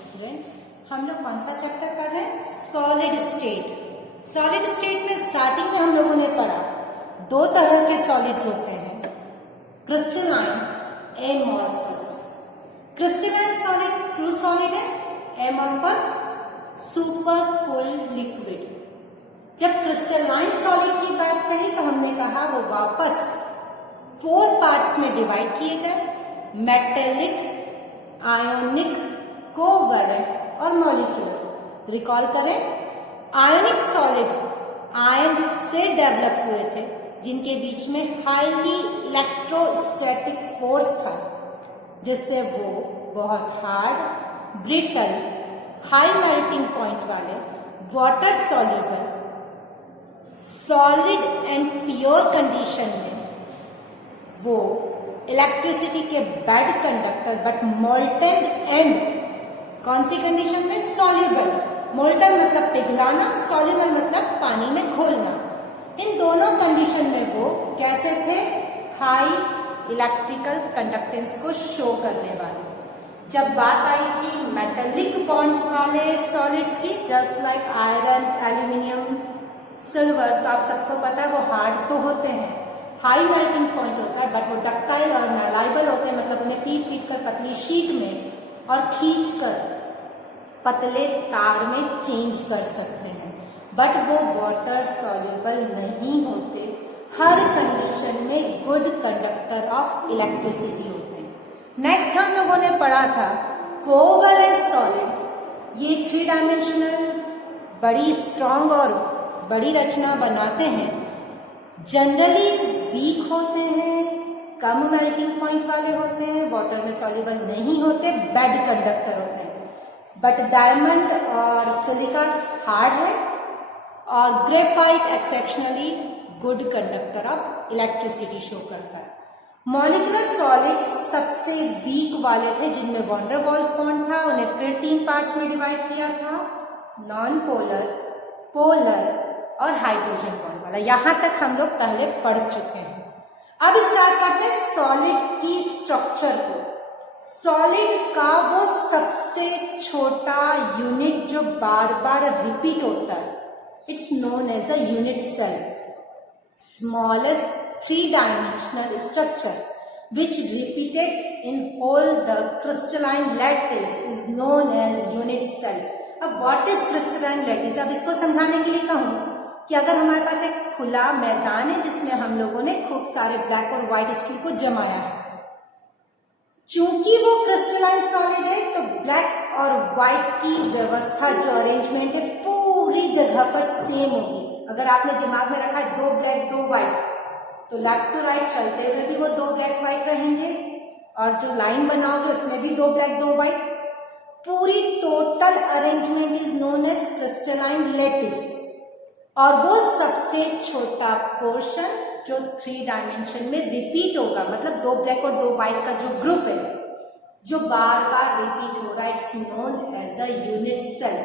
Students, हम लोग कौन सा चैप्टर पढ़ रहे हैं? Solid state. सॉलिड स्टेट में स्टार्टिंग में हम लोगों ने पढ़ा दो तरह के सॉलिड्स होते हैं, crystalline, amorphous. Crystalline solid true solid है, एमॉर्फस सुपर कूल लिक्विड। जब क्रिस्टलाइन सॉलिड की बात कही तो हमने कहा वो वापस 4 पार्ट्स में डिवाइड किए गए, मेटेलिक, आयोनिक, कोवैलेंट और मॉलिक्यूलर। रिकॉल करें, आयोनिक सॉलिड आयन से डेवलप हुए थे जिनके बीच में हाईली इलेक्ट्रोस्टैटिक फोर्स था, जिससे वो बहुत hard, brittle, high melting point वाले water soluble solid and pure condition में वो इलेक्ट्रिसिटी के bad conductor but molten and कौन सी कंडीशन में? सॉल्युबल। मोल्टन मतलब पिघलाना, सॉल्युबल मतलब पानी में घोलना। इन दोनों कंडीशन में वो कैसे थे? हाई इलेक्ट्रिकल कंडक्टेंस को शो करने वाले। जब बात आई थी मेटेलिक बॉन्ड्स वाले सॉलिड्स की, just like iron, aluminium, silver, तो आप सबको पता है वो हार्ड तो होते हैं, हाई मेल्टिंग पॉइंट होता है, बट वो डक्टाइल और मैलाइबल होते हैं, मतलब उन्हें पीट कर पतली शीट में और खींचकर पतले तार में चेंज कर सकते हैं, बट वो वाटर सॉल्युबल नहीं होते। हर कंडीशन में गुड कंडक्टर ऑफ इलेक्ट्रिसिटी होते हैं। नेक्स्ट हम लोगों ने पढ़ा था कोवैलेंट सॉलिड। ये 3 डायमेंशनल बड़ी स्ट्रॉन्ग और बड़ी रचना बनाते हैं, जनरली वीक होते हैं, कम मेल्टिंग पॉइंट वाले होते हैं, वाटर में सॉल्युबल नहीं होते, बैड कंडक्टर होते हैं। बट डायमंड और सिलिका हार्ड है और graphite exceptionally good conductor of electricity show करता है। मॉलिक्यूलर सॉलिड सबसे वीक वाले थे जिनमें वॉन डेर वाल्स बॉन्ड था, उन्हें फिर 3 पार्ट्स में डिवाइड किया था, नॉन पोलर, पोलर और हाइड्रोजन बॉन्ड वाला। यहां तक हम लोग पहले पढ़ चुके हैं। अब स्टार्ट करते हैं सॉलिड की स्ट्रक्चर को। सॉलिड का वो सबसे छोटा यूनिट जो बार बार रिपीट होता है, it's known as a unit cell. Smallest 3 dimensional structure which repeated in whole the crystalline lattice is known as unit cell. अब what is crystalline lattice? अब इसको समझाने के लिए कहूं कि अगर हमारे पास एक खुला मैदान है जिसमें हम लोगों ने खूब सारे ब्लैक और व्हाइट स्टूल को जमाया है, चूंकि वो क्रिस्टलाइन सॉलिड है तो ब्लैक और व्हाइट की व्यवस्था, जो अरेंजमेंट है, पूरी जगह पर सेम होगी। अगर आपने दिमाग में रखा है 2 ब्लैक 2 व्हाइट, तो लेफ्ट टू राइट चलते हुए भी वो 2 ब्लैक व्हाइट रहेंगे, और जो लाइन बनाओगे उसमें भी 2 ब्लैक 2 व्हाइट। पूरी total arrangement is known as crystalline lattice. और वो सबसे छोटा पोर्शन जो 3 डायमेंशन में रिपीट होगा, मतलब 2 ब्लैक और 2 व्हाइट का जो ग्रुप है जो बार बार रिपीट हो रहा है, it's known as a unit cell.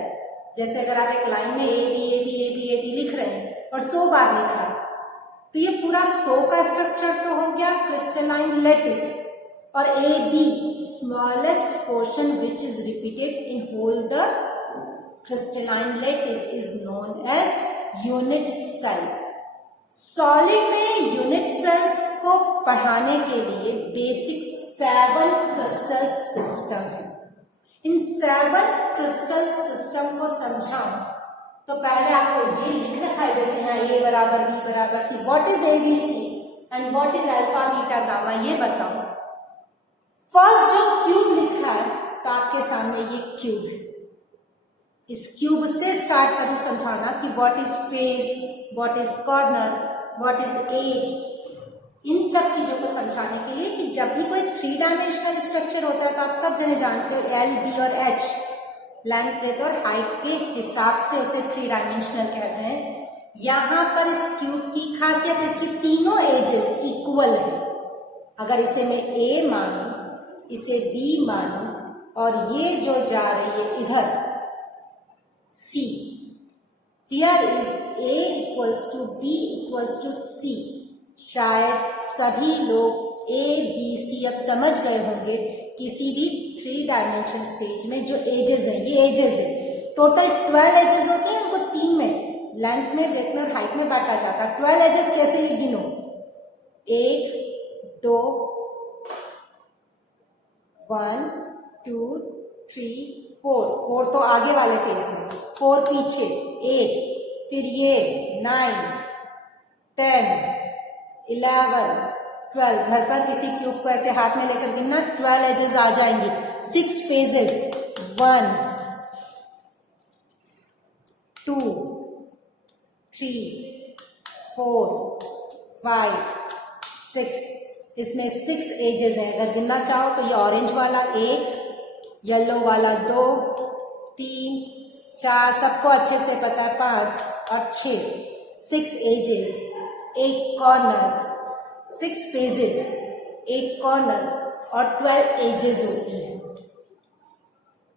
जैसे अगर आप एक लाइन में A B A B A B A B लिख रहे हैं और 100 बार लिखा है, तो ये पूरा 100 का स्ट्रक्चर तो हो गया क्रिस्टलाइन लैटिस। और A B smallest portion which is repeated in whole the crystalline lattice is known as unit cell. Solid में यूनिट सेल्स को पढ़ाने के लिए बेसिक 7 क्रिस्टल सिस्टम है। इन 7 क्रिस्टल सिस्टम को समझाऊं तो पहले आपको ये लिख रखा है, जैसे यहाँ ए बराबर बी बराबर C. What is A B C and what is alpha beta gamma, ये बताओ। फर्स्ट जो क्यूब लिखा है, तो आपके सामने ये क्यूब है। इस क्यूब से स्टार्ट करूं समझाना कि what is face, what is corner, what is edge, इन सब चीजों को समझाने के लिए कि जब भी कोई 3 डायमेंशनल स्ट्रक्चर होता है तो आप सब जने जानते हो एल, बी और एच, लेंथ, ब्रेथ और हाइट के हिसाब से उसे 3 डायमेंशनल कहते हैं। यहां पर इस क्यूब की खासियत, इसकी तीनों एजेस इक्वल है। अगर इसे मैं ए मानूं, इसे बी मानूं, और ये जो जा रही है इधर C, here is A equals to B equals to C। शायद सभी लोग ए बी सी अब समझ गए होंगे किसी भी 3 डायमेंशन स्टेज में जो एजेस हैं, ये एजेस है, टोटल 12 एजेस होते हैं, उनको 3 में लेंथ में, ब्रेथ में और हाइट में बांटा जाता है। 12 एजेस कैसे गिनो? 1 2 1 2 3 4 तो आगे वाले फेस में, 4 पीछे, 8, फिर ये 9 10 11 12। घर पर किसी क्यूब को ऐसे हाथ में लेकर गिनना, 12 एजेस आ जाएंगी। 6 फेजेस, 1 2 3 4 5 6। इसमें 6 एजेस हैं। अगर गिनना चाहो तो ये ऑरेंज वाला 1, येलो वाला 2 3 4, सबको अच्छे से पता है 5 और 6। 6 एजेस, 8 कॉर्नर्स, 6 फेजेस, 8 कॉर्नर्स और 12 एजेस होती है।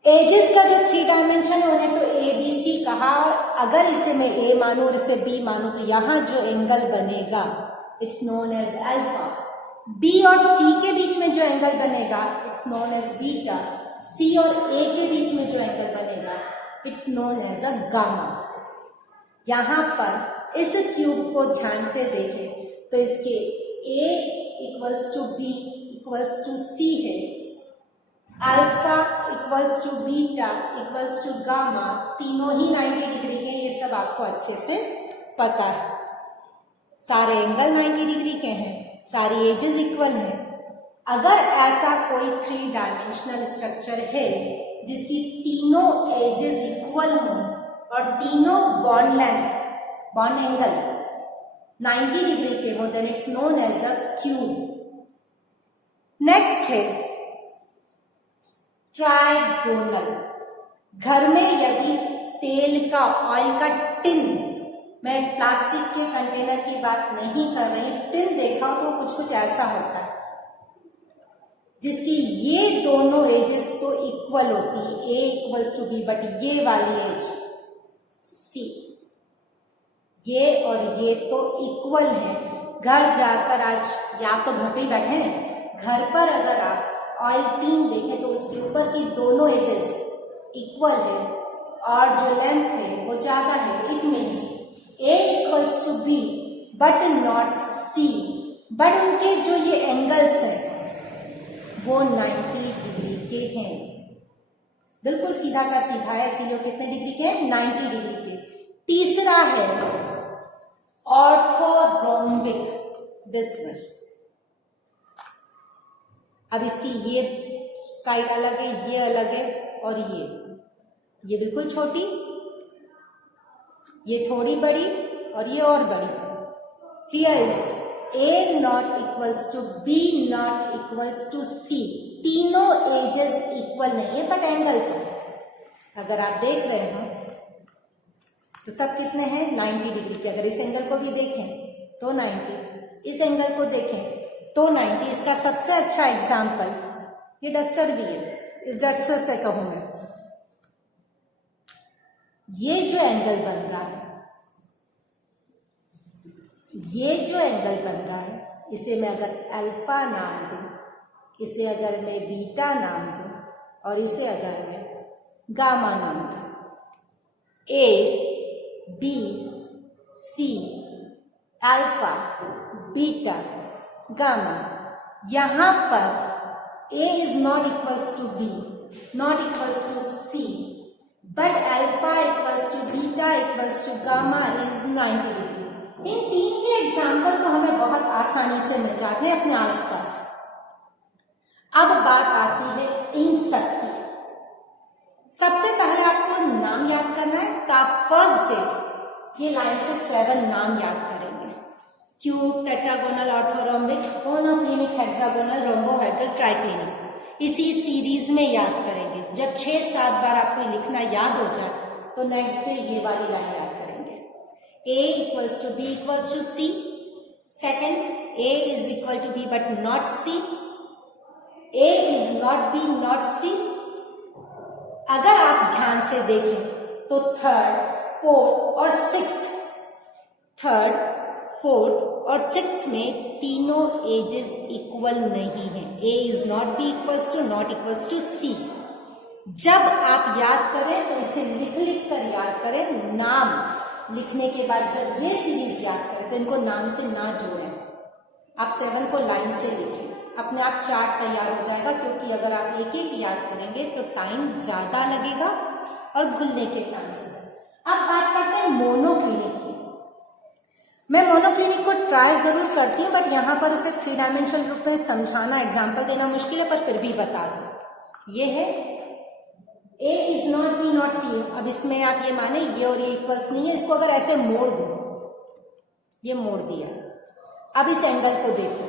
एजेस का जो 3 डायमेंशन होने तो ए बी सी कहा, और अगर इसे मैं ए मानू और इसे बी मानू तो यहां जो एंगल बनेगा it's known as alpha. B और सी के बीच में जो एंगल बनेगा it's known as beta. C और ए के बीच में जो एंगल बनेगा it's known as a gamma. यहां पर इस क्यूब को ध्यान से देखें तो इसके A equals to B equals to C है, alpha equals to beta equals to gamma, तीनों ही 90 डिग्री के, ये सब आपको अच्छे से पता है। सारे एंगल 90 डिग्री के हैं, सारी एजेस इक्वल हैं। अगर ऐसा कोई 3 डायमेंशनल स्ट्रक्चर है जिसकी तीनों एजेस इक्वल हों और तीनों bond length, bond angle 90 degree के हो, then it's known as a cube. Next है ट्राइगोनल। घर में यदि तेल का, ऑयल का टिन, मैं प्लास्टिक के कंटेनर की बात नहीं कर रही, टिन देखा हो तो कुछ ऐसा होता है जिसकी ये दोनों एजेस तो इक्वल होती है, ए इक्वल्स टू बी, बट ये वाली एज सी, ये और ये तो इक्वल है। घर जाकर आज या तो घर पे ही बैठे हैं, घर पर अगर आप ऑयल टीन देखें तो उसके ऊपर की दोनों एजेस इक्वल है और जो लेंथ है वो ज्यादा है। It means A equals to B but not C, but उनके जो ये एंगल्स हैं वो 90 डिग्री के हैं। बिल्कुल सीधा का सीधा है, इसीलिए कितने डिग्री के हैं? 90 डिग्री के। तीसरा है ऑर्थोरोम्बिक, दिस वन। अब इसकी ये साइड अलग है, ये अलग है, और ये बिल्कुल छोटी, ये थोड़ी बड़ी और ये और बड़ी। Here is A not equals to B not equals to C। तीनों एजेस इक्वल नहीं है बट एंगल तो, अगर आप देख रहे हो तो सब कितने हैं? 90 डिग्री के। अगर इस एंगल को भी देखें तो 90, इस एंगल को देखें तो 90। इसका सबसे अच्छा एग्जाम्पल ये डस्टर भी है। इस डस्टर से कहूं मैं, ये जो एंगल बन रहा है, ये जो एंगल बन रहा है, इसे मैं अगर अल्फा नाम दूं, इसे अगर मैं बीटा नाम दूं और इसे अगर मैं गामा नाम दूं, A B C alpha beta gamma, यहां पर A is not equals to B, not equals to C, but alpha equals to beta equals to gamma is 90 degree. इन तीन के एग्जाम्पल तो हमें बहुत आसानी से मिल जाते हैं अपने आसपास। अब बात आती है इन सब की। सबसे पहले आपको नाम याद करना है। तो आप फर्स्ट डे ये लाइन से 7 नाम याद करेंगे। Cube, tetragonal, orthorhombic, monoclinic, hexagonal, rhombohedral, triclinic. इसी सीरीज में याद करेंगे। जब 6-7 बार आपको लिखना याद हो जाए तो नेक्स्ट डे ये वाली लाइन याद करेंगे। A equals to B equals to C. Second, A is equal to B but not C. A is not B not C. अगर आप ध्यान से देखें तो थर्ड, फोर्थ और सिक्स्थ, थर्ड, फोर्थ और सिक्स्थ में तीनों एजेस इक्वल नहीं है। A is not B equals to not equals to C. जब आप याद करें तो इसे लिख लिख कर याद करें। नाम लिखने के बाद जब ये सीरीज याद करें तो इनको नाम से ना जोड़ें। आप 7 को लाइन से लिखें, अपने आप चार्ट तैयार हो जाएगा, क्योंकि अगर आप एक एक याद करेंगे तो टाइम ज्यादा लगेगा और भूलने के चांसेस है। अब बात करते हैं मोनोक्लिनिक की। मैं मोनोक्लिनिक को ट्राई जरूर करती हूँ, बट यहाँ पर उसे 3 डायमेंशनल रूप में समझाना, एग्जाम्पल देना मुश्किल है, पर फिर भी बता दूं। ये है A is not B not C. अब इसमें आप ये माने ये और ये इक्वल्स नहीं है, इसको अगर ऐसे मोड़ दो, ये मोड़ दिया। अब इस एंगल को देखो,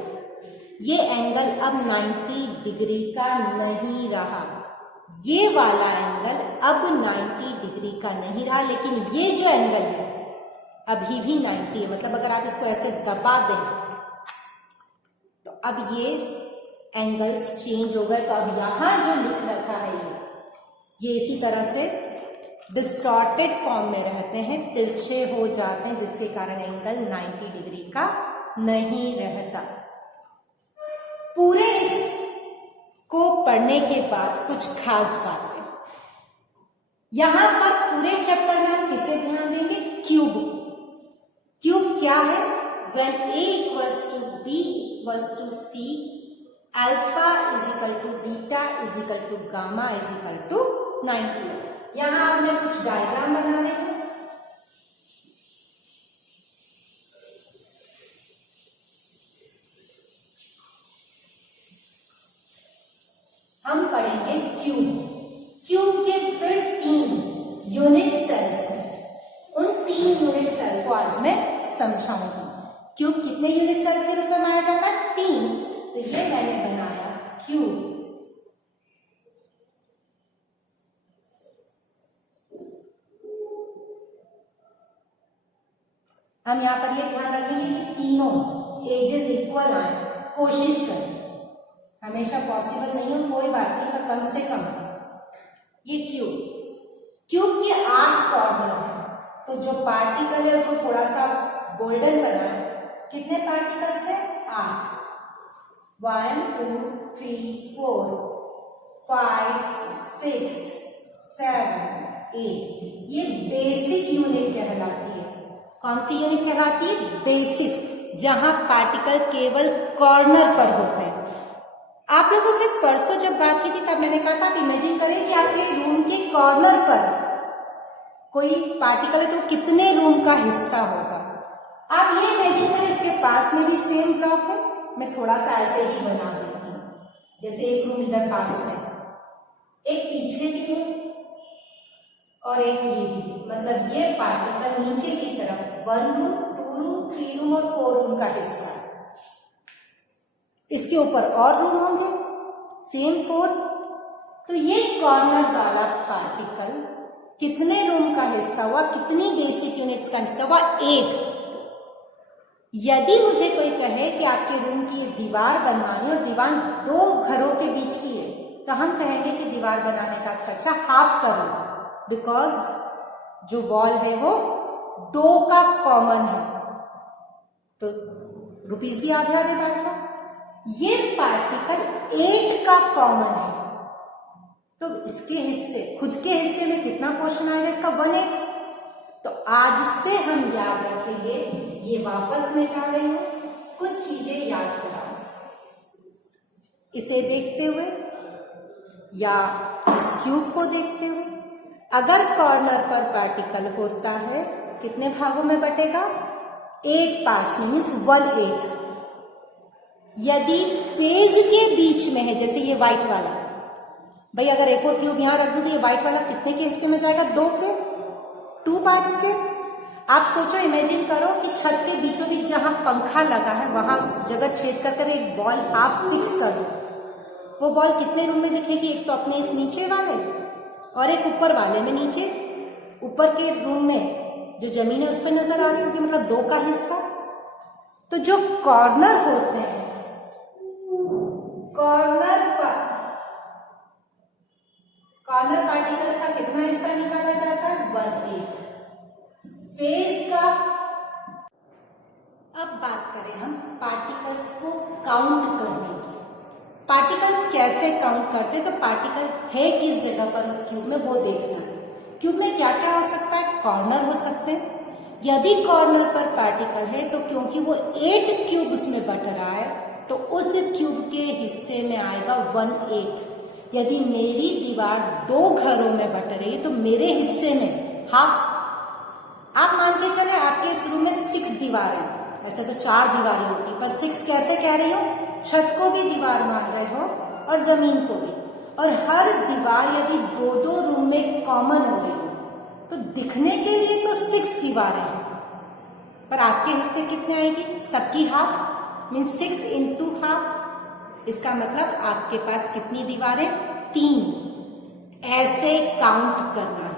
ये एंगल अब 90 डिग्री का नहीं रहा। ये वाला एंगल अब 90 डिग्री का नहीं रहा, लेकिन ये जो एंगल है अभी भी 90 है। मतलब अगर आप इसको ऐसे दबा दें तो अब ये एंगल्स चेंज हो गए। तो अब यहां जो लिख रखा है ये इसी तरह से डिस्टॉर्टेड फॉर्म में रहते हैं, तिरछे हो जाते हैं, जिसके कारण एंगल 90 डिग्री का नहीं रहता। पूरे इसको पढ़ने के बाद कुछ खास बातें यहां पर पूरे चैप्टर में हम किसे ध्यान देंगे? क्यूब। क्यूब क्या है? when a equals to b equals to c, alpha is equal to beta is equal to gamma is equal to 90। यहां अब मैं कुछ डायग्राम बना रही हूं। हम पढ़ेंगे क्यूब। क्यूब के फिर 3 यूनिट सेल्स हैं। उन 3 यूनिट सेल को आज मैं समझाऊंगी। क्यूब कितने यूनिट सेल्स के रूप में माना जाता है? 3। तो ये मैंने बनाया क्यूब। हम यहां पर ये ध्यान रखेंगे कि तीनों एजेस इक्वल आए, कोशिश करें। हमेशा पॉसिबल नहीं हो, कोई बात नहीं, पर कम से कम ये क्यूब के 8 कॉर्नर हैं। तो जो पार्टिकल है उसको थोड़ा सा गोल्डन बनाए। कितने पार्टिकल्स है? 8। 1 2 3 4 5 6 7 8। ये बेसिक यूनिट कहलाती है। कौन सी यूनिट कहलाती है? बेसिक, जहां पार्टिकल केवल कॉर्नर पर होते हैं। आप लोगों से परसों जब बात की थी तब मैंने कहा था आप इमेजिन करें कि आपके रूम के कॉर्नर पर कोई पार्टिकल है तो कितने रूम का हिस्सा होगा। आप ये इमेजिन करें इसके पास में भी सेम ब्लॉक है। मैं थोड़ा सा ऐसे ही बना देती हूँ, जैसे एक रूम इधर पास में, एक पीछे भी है और एक ये भी। मतलब ये पार्टिकल नीचे की तरफ 1 रूम 2 रूम 3 रूम और 4 रूम का हिस्सा है। इसके ऊपर और रूम होंगे सेम 4। तो ये कॉर्नर वाला पार्टिकल कितने रूम का हिस्सा हुआ? कितनी बेसिक यूनिट्स का हिस्सा हुआ? 1। यदि मुझे कोई कहे कि आपके रूम की दीवार बनवानी और दीवार 2 घरों के बीच की है, तो हम कहेंगे कि दीवार बनाने का खर्चा हाफ कर लो, बिकॉज जो वॉल है वो 2 का कॉमन है, तो रुपीस भी आधे आधे बांट लो। ये पार्टिकल 8 का कॉमन है, तो इसके हिस्से, खुद के हिस्से में कितना पोर्शन आएगा इसका? 1/8। तो आज से हम याद रखेंगे। ये वापस निकाल रही हूं, कुछ चीजें याद कराओ। इसे देखते हुए या इस क्यूब को देखते हुए, अगर कॉर्नर पर पार्टिकल होता है कितने भागों में बटेगा? 8 पार्ट्स में, मीन्स 1/8। यदि फेज के बीच में है, जैसे ये व्हाइट वाला, भाई अगर एक और क्यूब यहां रख दूं तो ये व्हाइट वाला कितने के हिस्से में जाएगा? 2 के, 2 पार्ट्स के। आप सोचो, इमेजिन करो कि छत के बीचों बीच जहां पंखा लगा है वहां जगह छेद कर एक बॉल हाफ फिक्स कर दो। वो बॉल कितने रूम में दिखेगी? एक तो अपने इस नीचे वाले और एक ऊपर वाले में। नीचे ऊपर के रूम में जो जमीन है उस पर नजर आ रही होगी, मतलब 2 का हिस्सा। तो जो कॉर्नर होते हैं, कॉर्नर पार्टिकल्स का कितना हिस्सा निकाला जाता है? 1/8। फेस का, अब काउंट करने की। पार्टिकल्स कैसे काउंट करते हैं, तो पार्टिकल है किस जगह पर उस क्यूब में वो देखना है। क्यूब में क्या क्या हो सकता है, कॉर्नर हो सकते हैं। यदि कॉर्नर पर पार्टिकल है तो क्योंकि वो 8 क्यूब उसमें बट रहा है तो उस क्यूब के हिस्से में आएगा 1/8। यदि मेरी दीवार 2 घरों में बट रही है तो मेरे हिस्से में हाफ। आप मान के चले आपके इस रूम में 6 दीवार है, ऐसे तो 4 दीवारें होती, पर 6 कैसे कह रही हो, छत को भी दीवार मान रहे हो और जमीन को भी। और हर दीवार यदि 2-2 रूम में कॉमन हो रही हो तो दिखने के लिए तो 6 दीवारें हैं, पर आपके हिस्से कितने आएगी, सबकी हाफ, मीन 6 इंटू हाफ। इसका मतलब आपके पास कितनी दीवारें, 3। ऐसे काउंट करना है।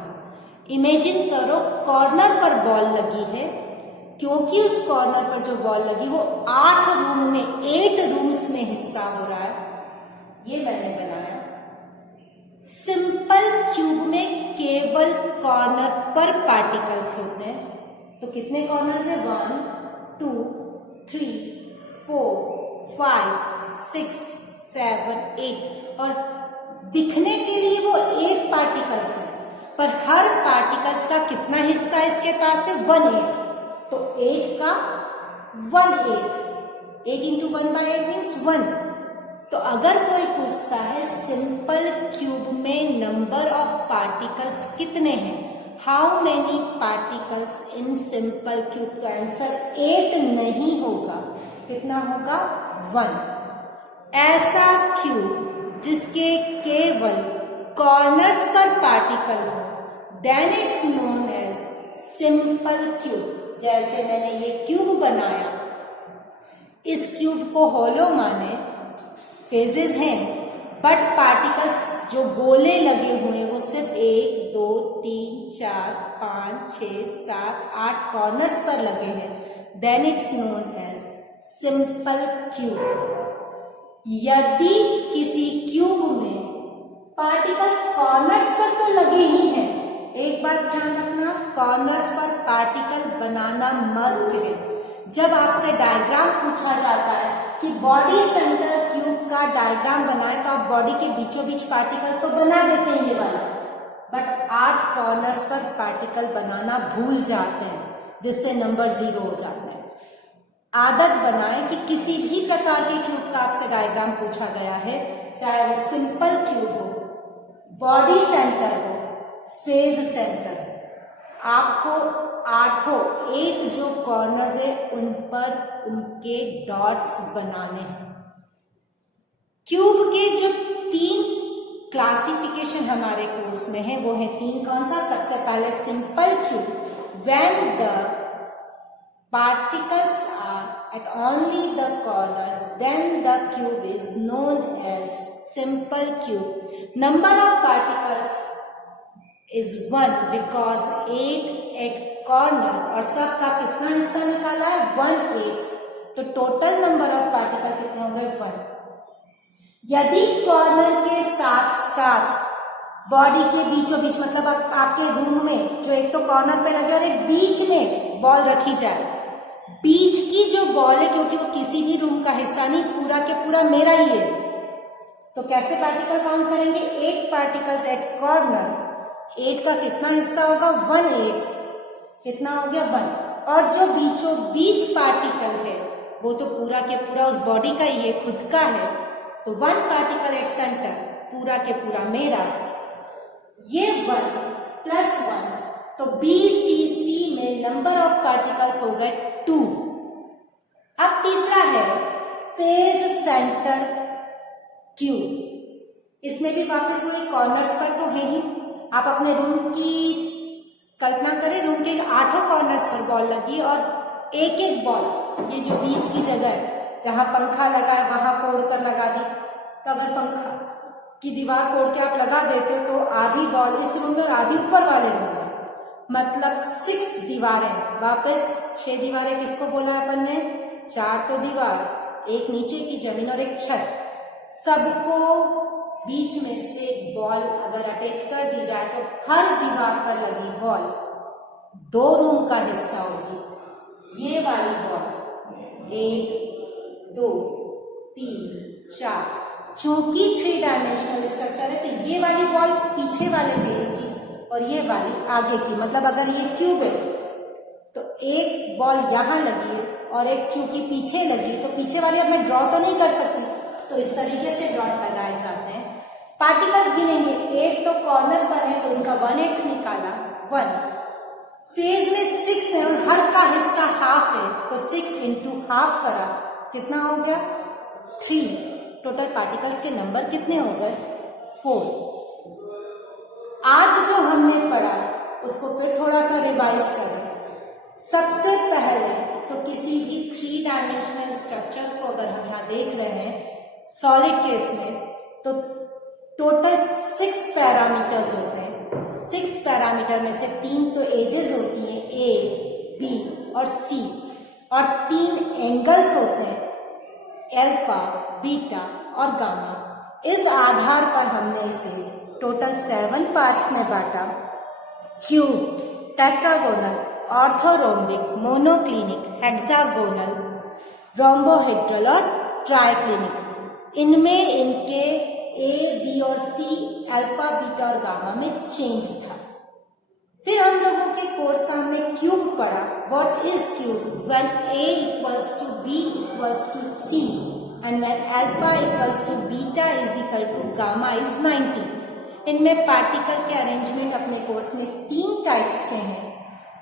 इमेजिन करो कॉर्नर पर बॉल लगी है, क्योंकि उस कॉर्नर पर जो बॉल लगी वो 8 रूम में 8 रूम्स में हिस्सा हो रहा है। ये मैंने बनाया। सिंपल क्यूब में केवल कॉर्नर पर पार्टिकल्स होते हैं, तो कितने कॉर्नर है, 1 2 3 4 5 6 7 8, और दिखने के लिए वो 8 पार्टिकल्स है, पर हर पार्टिकल्स का कितना हिस्सा इसके पास है, 1/8। तो 8 का 1/8, 8 इंटू 1/8 मीन्स 1। तो अगर कोई पूछता है सिंपल क्यूब में नंबर ऑफ पार्टिकल्स कितने हैं, how many particles in simple cube, तो आंसर 8 नहीं होगा, कितना होगा, 1। ऐसा क्यूब जिसके केवल कॉर्नर्स पर पार्टिकल हो, then it's known as simple cube. जैसे मैंने ये क्यूब बनाया, इस क्यूब को होलो माने, फेजेस हैं, बट पार्टिकल्स जो गोले लगे हुए वो सिर्फ 1 2 3 4 5 6 7 8 कॉर्नर्स पर लगे हैं, then it's known as simple cube. यदि किसी क्यूब में पार्टिकल्स कॉर्नर्स पर तो लगे ही हैं, एक बात ध्यान रखना, कॉर्नर्स पर पार्टिकल बनाना मस्ट है। जब आपसे डायग्राम पूछा जाता है कि बॉडी सेंटर क्यूब का डायग्राम बनाए, तो आप बॉडी के बीचों बीच पार्टिकल तो बना देते हैं ये वाला, बट 8 कॉर्नर्स पर पार्टिकल बनाना भूल जाते हैं, जिससे नंबर 0 हो जाता है। आदत बनाएं कि किसी भी प्रकार के क्यूब का आपसे डायग्राम पूछा गया है, चाहे वो सिंपल क्यूब हो, बॉडी सेंटर हो, फेज सेंटर, आपको 8 जो कॉर्नर्स है उन पर उनके डॉट्स बनाने हैं। क्यूब के जो 3 क्लासिफिकेशन हमारे कोर्स में है वो है 3, कौन सा, सबसे पहले simple cube, when the particles are at only the corners then the cube is known as simple cube. Number of particles is 1 because 8 एक कॉर्नर, और सबका कितना हिस्सा निकाला है, 1/8, तो टोटल नंबर ऑफ पार्टिकल कितने हो गए, 1। यदि कॉर्नर के साथ साथ बॉडी के बीचों बीच, मतलब आपके रूम में जो एक तो कॉर्नर पे लगे और एक बीच में बॉल रखी जाए, बीच की जो बॉल है, क्योंकि वो किसी भी रूम का हिस्सा नहीं, पूरा के पूरा मेरा ही है, तो कैसे पार्टिकल काउंट करेंगे, 8 पार्टिकल्स एट कॉर्नर, 8 का कितना हिस्सा होगा, 1/8, कितना हो गया, 1। और जो बीचों बीच पार्टिकल है वो तो पूरा के पूरा उस बॉडी का ही है, खुद का है, तो 1 पार्टिकल एट सेंटर, पूरा के पूरा मेरा, ये 1 प्लस 1, तो BCC में नंबर ऑफ पार्टिकल्स हो गए 2। अब तीसरा है फेज सेंटर क्यूब। इसमें भी वापस वही कॉर्नर्स पर तो है ही, आप अपने रूम की कल्पना करें, रूम के 8 कॉर्नर्स पर बॉल लगी और एक एक बॉल, ये जो बीच की जगह है जहां पंखा लगा है वहां फोड़ कर लगा दी, तो अगर पंखा की दीवार फोड़ के आप लगा देते हो तो आधी बॉल इस रूम में और आधी ऊपर वाले रूम में, मतलब 6 दीवारें। वापस 6 दीवारें किसको बोला है अपन ने, 4 तो दीवार, एक नीचे की जमीन और एक छत, सबको बीच में से बॉल अगर अटैच कर दी जाए तो हर दीवार पर लगी बॉल 2 रूम का हिस्सा होगी। ये वाली बॉल 1 2 3, 4। चूंकि 3 डायमेंशनल स्ट्रक्चर है तो ये वाली बॉल पीछे वाले फेस की और ये वाली आगे की, मतलब अगर ये क्यूब है तो एक बॉल यहाँ लगी है और एक चूंकि पीछे लगी, तो पीछे वाली अब मैं ड्रॉ तो नहीं कर सकती, तो इस तरीके से डॉट लगाए जाते हैं। पार्टिकल्स गिनेंगे, 8 तो कॉर्नर पर है तो उनका 1/8 निकाला 1। फेज में 6 है और हर का हिस्सा हाफ है तो 6 इंटू हाफ करा, कितना हो गया 3। टोटल पार्टिकल्स के नंबर कितने हो गए 4। आज जो हमने पढ़ा उसको फिर थोड़ा सा रिवाइज करें। सबसे पहले तो किसी भी 3 डायमेंशनल स्ट्रक्चर्स को अगर हम यहाँ देख रहे हैं सॉलिड केस में, तो टोटल 6 पैरामीटर्स होते हैं। 6 पैरामीटर में से 3 तो एजेस होती हैं ए, बी और सी, और 3 एंगल्स होते हैं अल्फा, बीटा और गामा। इस आधार पर हमने इसे टोटल 7 पार्ट्स में बांटा। Cube, tetragonal, orthorhombic, monoclinic, hexagonal, rhombohedral और ट्राइक्लिनिक। इनमें इनके ए, बी और सी, अल्फा, बीटा और गामा में चेंज था। फिर हम लोगों के कोर्स का हमने क्यूब पढ़ा। What is cube? When A equals to B equals to C and when alpha equals to beta is equal to gamma is 90। इनमें पार्टिकल के अरेंजमेंट अपने कोर्स में 3 टाइप्स के हैं।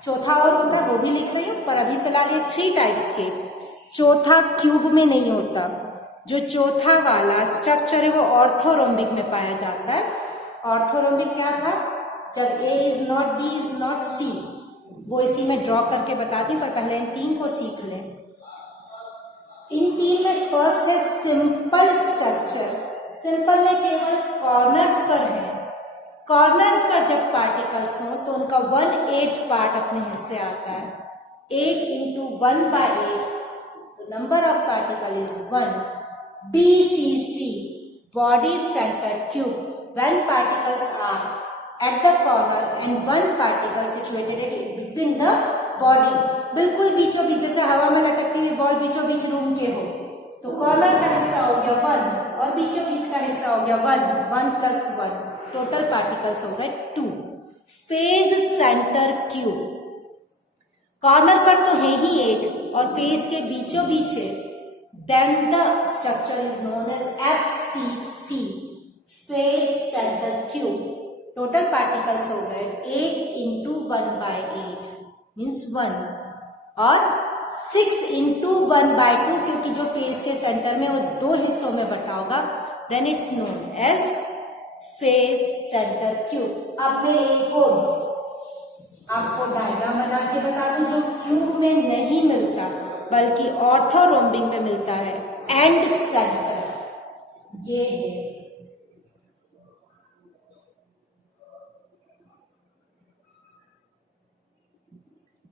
चौथा और होता है वो भी लिख रही हूँ, पर अभी फिलहाल ये 3 टाइप्स के। चौथा क्यूब में नहीं होता। जो चौथा वाला स्ट्रक्चर है वो ऑर्थोरोम्बिक में पाया जाता है। ऑर्थोरोम्बिक क्या था? जब A is not B is not C, वो इसी में ड्रॉ करके बताती हूँ, पर पहले इन 3 को सीख लें। इन 3 में फर्स्ट है सिंपल स्ट्रक्चर। सिंपल में केवल कॉर्नर्स पर है। कॉर्नर्स पर जब पार्टिकल्स हों तो उनका 1/8 पार्ट अपने हिस्से आता है। 8 into 1/8, number of particle is 1। BCC, body centered cube, when particles are at the corner and one particle situated between the body। बिल्कुल बीचों बीच, जैसे हवा में लटकती हुई बॉल बीचों बीच रूम के हो, तो कॉर्नर का हिस्सा हो गया 1 और बीचों बीच का हिस्सा हो गया 1 + 1, टोटल पार्टिकल्स हो गए 2। फेज सेंटर क्यूब, कॉर्नर पर तो है ही 8 और फेज के बीचों बीच है, then the structure is known as FCC, phase center cube। total particles हो गए 8 इंटू 1/8 मीन्स 1 और 6 इंटू 1/2, क्योंकि जो फेज के सेंटर में वो 2 हिस्सों में बटा होगा, then it's known as phase center cube। अब मैं एक और आपको डायग्राम बना के बता दूं जो क्यूब में नहीं मिलता बल्कि ऑर्थोरोम्बिक में मिलता है। एंड सेंटर ये है,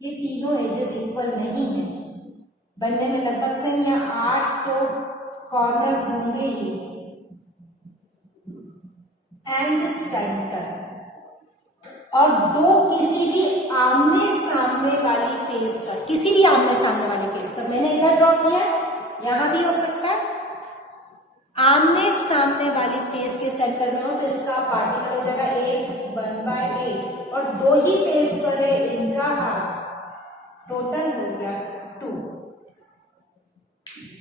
ये तीनों एजेस इक्वल नहीं है, बनने में लगभग से 8 तो कॉर्नर्स होंगे ही। एंड सेंटर और 2 किसी भी आमने सामने वाली फेस पर, किसी भी आमने सामने वाली फेस पर, मैंने इधर ड्रॉ किया, यहां भी हो सकता है। आमने सामने वाली फेस के सेंटर में हो तो इसका पार्टिकल हो जाएगा 1/8 और 2 ही फेस पर है, इनका हाफ, टोटल हो गया 2।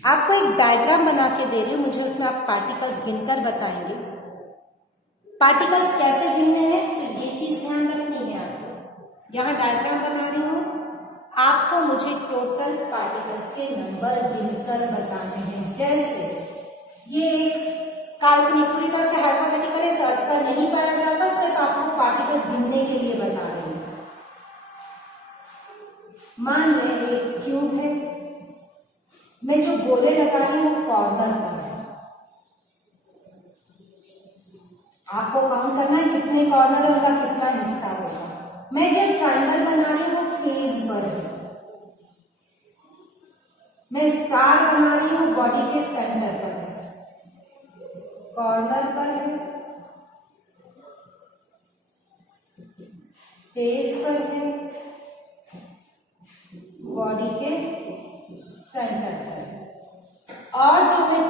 आपको एक डायग्राम बना के दे रही हूं, मुझे उसमें आप पार्टिकल्स गिनकर बताएंगे। पार्टिकल्स कैसे गिनने हैं तो ये चीज ध्यान रखनी है आपको। यहाँ डायग्राम बना रही हूँ, आपको मुझे टोटल पार्टिकल्स के नंबर गिनकर बताने हैं। जैसे ये एक काल्पनिक, पूरी तरह से हाइपोथेटिकल इस अर्थ पर नहीं पाया जाता, सिर्फ आपको पार्टिकल्स गिनने के लिए बता रही हूँ। मान लें एक क्यूब है, मैं जो गोले लगा रही हूँ कॉर्नर पर है। आपको काउंट करना है कितने कॉर्नर है, उनका कितना हिस्सा होगा। मैं जो ट्रायंगल बना रही हूँ वो फेस पर है। मैं स्टार बना रही हूँ बॉडी के सेंटर पर है, कॉर्नर पर है, फेस पर है, बॉडी के सेंटर पर है। और जो मैं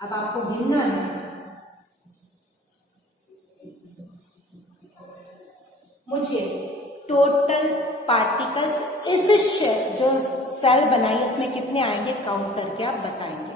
अब आपको गिनना है। मुझे टोटल पार्टिकल्स इस जो सेल बनाई इसमें कितने आएंगे काउंट करके आप बताएंगे।